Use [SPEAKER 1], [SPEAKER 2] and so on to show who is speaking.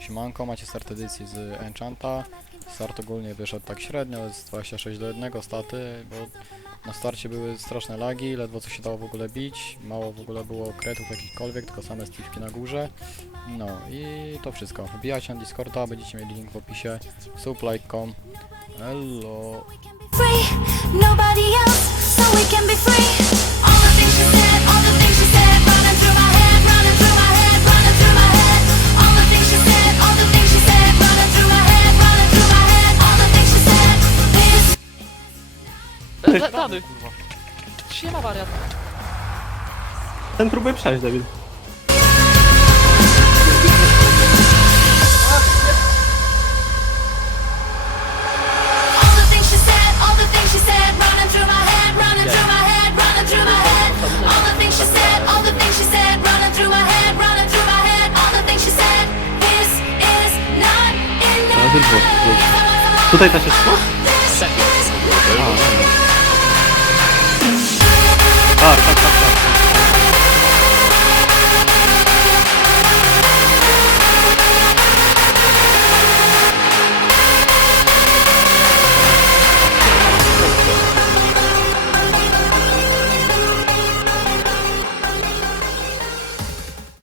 [SPEAKER 1] Siemanko, macie start edycji z Enchanta. Start ogólnie wyszedł tak średnio, jest 26 do 1 staty, bo na starcie były straszne lagi, ledwo co się dało w ogóle bić, mało w ogóle było kretów jakichkolwiek, tylko same stiwki na górze. No i to wszystko. Wbijajcie na Discorda, będziecie mieli link w opisie. Sublike.com. Hello.
[SPEAKER 2] Dany! Siema wariat.
[SPEAKER 3] Ten próbuje przejść, David.
[SPEAKER 4] all the things she said, all the things she said, running through my head, running through my head, running through my head. All the things she said, all the things she said, running through my head, running through my head. All the things she said. This is not enough.
[SPEAKER 3] Razy dwóch. Tutaj też jest?
[SPEAKER 4] This not